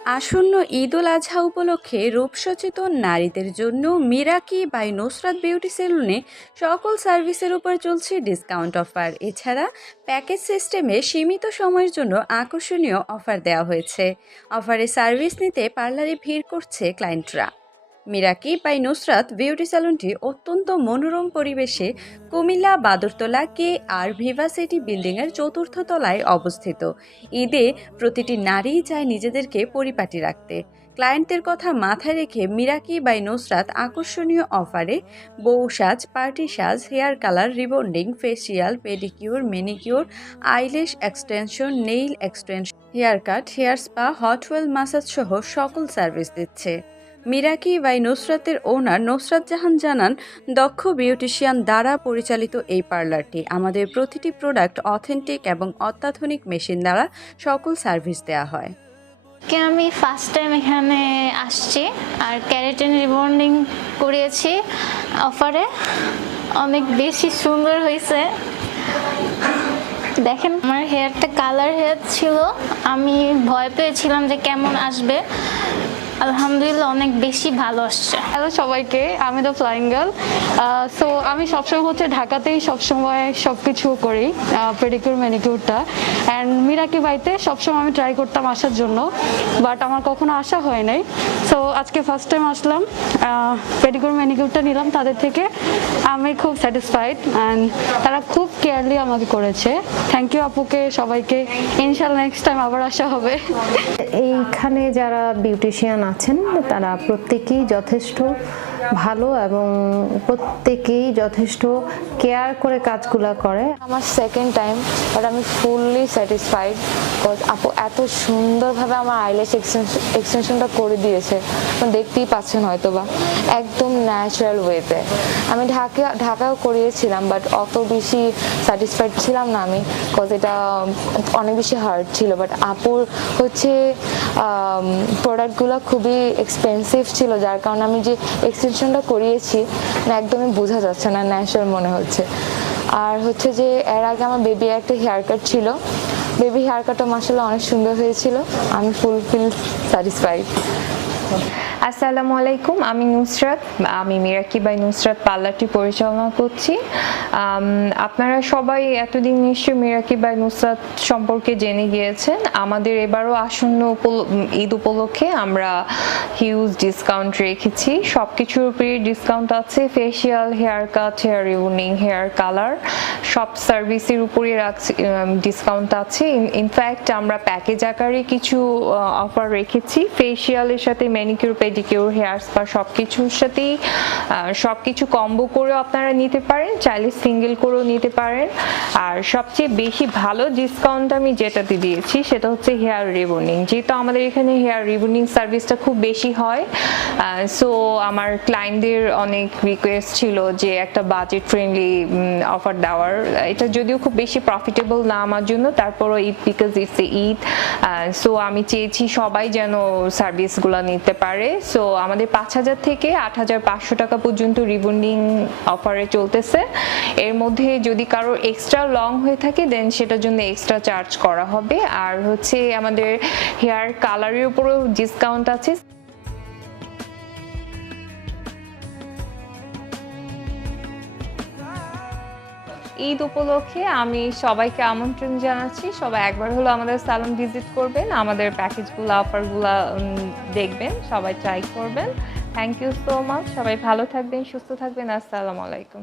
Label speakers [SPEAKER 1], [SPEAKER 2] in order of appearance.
[SPEAKER 1] আসন্ন ঈদ উল আজহা উপলক্ষে রূপসচেতন নারীদের জন্য মিরাকি বাই নুসরাত বিউটি সেলুনে সকল সার্ভিসের উপর চলছে ডিসকাউন্ট অফার। এছাড়া প্যাকেজ সিস্টেমে সীমিত সময়ের জন্য আকর্ষণীয় অফার দেওয়া হয়েছে। অফারে সার্ভিস নিতে পার্লারে ভিড় করছে ক্লায়েন্টরা। মিরাকি বাই নুসরাত বিউটি স্যালুনটি অত্যন্ত মনোরম পরিবেশে Cumilla, Badartala K R Viva City বিল্ডিংয়ের চতুর্থ তলায় অবস্থিত। ঈদে প্রতিটি নারী চায় নিজেদেরকে পরিপাটি রাখতে। ক্লায়েন্টদের কথা মাথায় রেখে মিরাকি বাই নুসরাত আকর্ষণীয় অফারে বউ সাজ, পার্টি সাজ, hair colour, rebonding, facial, pedicure, manicure, eyelash extension, nail extension, hair cut, hair spa, hot oil massage সহ সকল সার্ভিস দিচ্ছে। মিরাকি বাই নুসরাতের ওনার নুসরাত জাহান জানান, দক্ষ বিউটিশিয়ান দ্বারা পরিচালিত এই পার্লারটি আমাদের প্রতিটি প্রোডাক্ট অথেন্টিক এবং অত্যাধুনিক মেশিন দ্বারা সকল সার্ভিস দেওয়া হয়।
[SPEAKER 2] কে আমি ফার্স্ট টাইম এখানে আসছি আর ক্যারেটিন রিবন্ডিং করিয়েছি অফারে অনেক বেশি সুন্দর হয়েছে। দেখেন, আমার হেয়ারটা কালার হেয়ার ছিল। আমি ভয় পেয়েছিলাম যে কেমন আসবে। আলহামদুলিল্লাহ অনেক বেশি ভালো আসছে।
[SPEAKER 3] হ্যালো সবাইকে আমি দ্য ফ্লাইং গার্ল সো আমি সবসময় হচ্ছে ঢাকাতেই সবসময় সব কিছু করি পেডিকিউর ম্যানিকিউরটা অ্যান্ড মিরাকি বাইতে সবসময় আমি ট্রাই করতাম আসার জন্য বাট আমার কখনো আসা হয় নাই। সো আজকে ফার্স্ট টাইম আসলাম পেডিকিউর ম্যানিকিউরটা নিলাম তাদের থেকে। আমি খুব স্যাটিসফাইড অ্যান্ড তারা খুব কেয়ারলি আমাকে করেছে। থ্যাংক ইউ আপুকে সবাইকে। ইনশাল্লাহ নেক্সট টাইম আবার আসা হবে।
[SPEAKER 4] এইখানে যারা বিউটিশিয়ান আছেন, তারা প্রত্যেকেই যথেষ্ট ভালো এবং প্রত্যেকেই যথেষ্ট কেয়ার করে কাজগুলো করে।
[SPEAKER 5] আমার সেকেন্ড টাইম বাট আমি ফুললি স্যাটিসফাইড আপু, এত সুন্দরভাবে আমার আইলেস এক্সটেনশনটা করে দিয়েছে। দেখতেই পাচ্ছেন হয়তো বা একদম ন্যাচারাল ওয়েতে আমি ঢাকা, ঢাকাও করিয়েছিলাম বাট অত বেশি স্যাটিসফাইড ছিলাম না আমি বিকজ এটা অনেক বেশি হার্ড ছিল। বাট আপুর হচ্ছে প্রোডাক্টগুলো খুবই এক্সপেন্সিভ ছিল, যার কারণে আমি যে এক্সটেনশনটা করিয়েছি একদমই বোঝা যাচ্ছে না ন্যাচারাল মনে হচ্ছে। আর হচ্ছে যে, এর আগে আমার বেবি একটা হেয়ার কাট ছিল। বেবি হেয়ার কাটটা মাসাল্লাহ অনেক সুন্দর হয়েছিল। আমি ফুলফিল স্যাটিসফাইড
[SPEAKER 6] আসসালামু আলাইকুম, আমি নুসরাত, আমি মিরাকি বাই নুসরাত পার্লারটি পরিচালনা করছি। আপনারা সবাই এতদিন নিশ্চয়ই মিরাকি বাই নুসরাত সম্পর্কে জেনে গিয়েছেন। আমাদের এবারও আসন্ন ঈদ উপলক্ষে আমরা হিউজ ডিসকাউন্ট রেখেছি। সব কিছুর উপরে ডিসকাউন্ট আছে। ফেসিয়াল হেয়ার কাট হেয়ার রিউনিং হেয়ার কালার সব সার্ভিসের উপরে রাখছি ডিসকাউন্ট আছে। ইনফ্যাক্ট আমরা প্যাকেজ আকারে কিছু অফার রেখেছি। ফেসিয়ালের সাথে ম্যানিকিউর পেডিকিউর হেয়ার স্পা সব কিছুর সাথেই সব কিছু কম্বো করেও আপনারা নিতে পারেন, চাইলে সিঙ্গেল করেও নিতে পারেন। আর সবচেয়ে বেশি ভালো ডিসকাউন্ট আমি যেটাতে দিয়েছি সেটা হচ্ছে হেয়ার রিবনিং যেহেতু আমাদের এখানে হেয়ার রিবনিং সার্ভিসটা খুব বেশি হয় সো আমার ক্লায়েন্টদের অনেক রিকোয়েস্ট ছিল যে একটা বাজেট ফ্রেন্ডলি অফার দেওয়ার। এটা যদিও খুব বেশি প্রফিটেবল না আমার জন্য, তারপরও Eid because it's a Eid so আমি চেয়েছি সবাই যেন সার্ভিসগুলো নিতে পারে। সো আমাদের পাঁচ হাজার থেকে আট হাজার পাঁচশো টাকা পর্যন্ত রিবন্ডিং অফারে চলতেছে। এর মধ্যে যদি কারোর এক্সট্রা লং হয়ে থাকে দেন সেটার জন্য এক্সট্রা চার্জ করা হবে। আর হচ্ছে আমাদের হেয়ার কালারের উপরেও ডিসকাউন্ট আছে। ঈদ উপলক্ষে আমি সবাইকে আমন্ত্রণ জানাচ্ছি। সবাই একবার হলো আমাদের সালন ভিজিট করবেন। আমাদের প্যাকেজগুলো অফারগুলো দেখবেন। সবাই ট্রাই করবেন। থ্যাংক ইউ সো মাচ সবাই ভালো থাকবেন, সুস্থ থাকবেন। আসসালামু আলাইকুম।